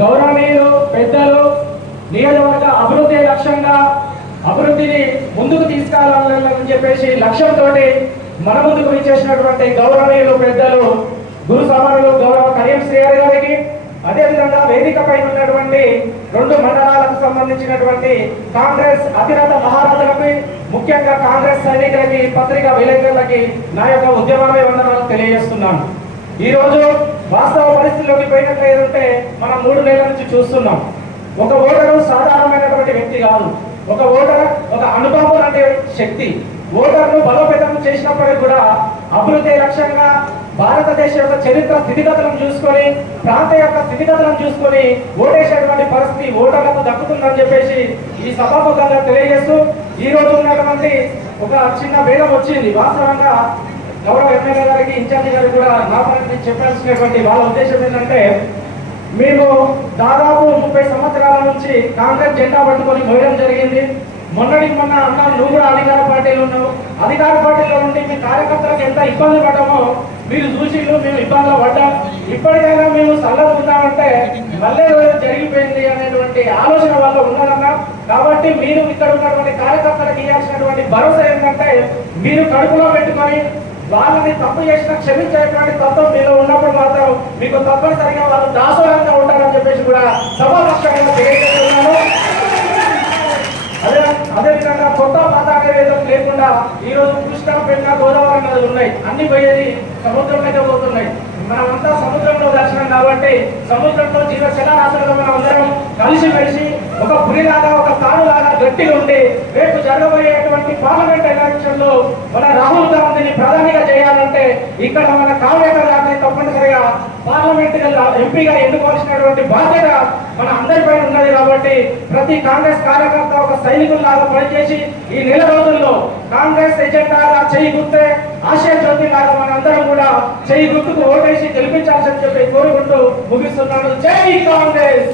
గౌరవనీయులు పెద్దలు నియోజకవర్గ అభివృద్ధి లక్ష్యంగా అభివృద్ధిని ముందుకు తీసుకెళ్ళాలని చెప్పేసి లక్ష్యంతో మన ముందుకు ఇచ్చేసినటువంటి గౌరవనీయులు పెద్దలు గురు సమానులు గౌరవ కడియం శ్రీహరి గారికి అదేవిధంగా వేదిక పైన ఉన్నటువంటి రెండు మండలాలకు సంబంధించినటువంటి కాంగ్రెస్ అతిరథ మహారాజులకి ముఖ్యంగా కాంగ్రెస్ సైనికులకి పత్రికా విలేకరులకి నా యొక్క ఉద్యమాలే వందనాలు తెలియజేస్తున్నాను. ఈ వాస్తవ వాస్తవ పరిస్థితుల్లోకి పోయినట్లయితే మనం మూడు నెలల నుంచి చూస్తున్నాం. ఒక ఓటరు సాధారణమైనటువంటి వ్యక్తి కాదు. ఒక ఓటర్ ఒక అనుభవం అనే శక్తి. ఓటర్ను బలోపేతం చేసినప్పటికీ కూడా అభివృద్ధి లక్ష్యంగా భారతదేశ యొక్క చరిత్ర స్థితిగతులను చూసుకొని ప్రాంత యొక్క స్థితిగతులను చూసుకొని ఓటేసేటువంటి పరిస్థితి ఓటర్లకు దక్కుతుందని చెప్పేసి ఈ సభాముఖంగా తెలియజేస్తూ ఈ రోజు ఉన్నటువంటి ఒక చిన్న భేదం వచ్చింది. వాస్తవంగా గౌరవ ఎమ్మెల్యే గారికి ఇన్ఛార్జి గారు కూడా నా పరంగా చెప్పాల్సినటువంటి వాళ్ళ ఉద్దేశం ఏంటంటే మేము దాదాపు ముప్పై సంవత్సరాల నుంచి కాంగ్రెస్ జెండా పట్టుకొని పోయడం జరిగింది. మొన్నటికి మొన్న అన్నా నువ్వు కూడా అధికార పార్టీలో ఉన్నావు. అధికార పార్టీలో ఉండి మీ కార్యకర్తలకు ఎంత ఇబ్బంది పడ్డామో మీరు చూసిళ్ళు మేము ఇబ్బందులు పడ్డాం. ఇప్పటికైనా మేము చల్లబుద్దామంటే మళ్ళీ జరిగిపోయింది అనేటువంటి ఆలోచన వల్ల ఉన్నారన్న కాబట్టి మీరు ఇక్కడ ఉన్నటువంటి కార్యకర్తలకు ఇవ్వాల్సినటువంటి భరోసా ఏంటంటే మీరు కడుపులో పెట్టుకొని వాళ్ళని తప్పు చేసిన క్షమించేటువంటి తత్వం మీలో ఉన్నప్పుడు మాత్రం మీకు తప్పనిసరిగా వాళ్ళు దాసోహంగా ఉంటారని చెప్పేసి కూడా సభాపక్షంగా తెలియజేస్తున్నాను. అదే అదేవిధంగా కొత్త పాత లేకుండా ఈ రోజు కృష్ణా పెన్నా గోదావరి నదులు ఉన్నాయి. అన్ని పోయేది సముద్రంలోనే పోతున్నాయి. మనమంతా సముద్రంలో దర్శనం కాబట్టి సముద్రంలో జీవ శిలారాశులుగా మనం అందరం కలిసి మెలిసి ఒక పులిలాగా ఒక తాడులాగా గట్టిగా ఉండి రేపు జరగబోయేటువంటి పార్లమెంట్ ఎలక్షన్లో మన రాహుల్ గాంధీని ప్రధానిగా చేయాలంటే ఇక్కడ మన కాంగ్రెస్ గారిని తప్పనిసరిగా పార్లమెంట్ ఎంపీగా ఎన్నుకోవాల్సినటువంటి బాధ్యత మన అందరిపై ఉన్నది కాబట్టి ప్రతి కాంగ్రెస్ కార్యకర్త ఒక సైనికుల్లాగా పనిచేసి ఈ నెల రోజుల్లో కాంగ్రెస్ ఎజెండాగా చేయి గుర్తే ఆశయ జ్యోతి లాగా మన అందరం కూడా చేయి గుర్తుకు ఓటేసి గెలిపించాల్సి చెప్పి కోరుకుంటూ ముగిస్తున్నాను. జై కాంగ్రెస్!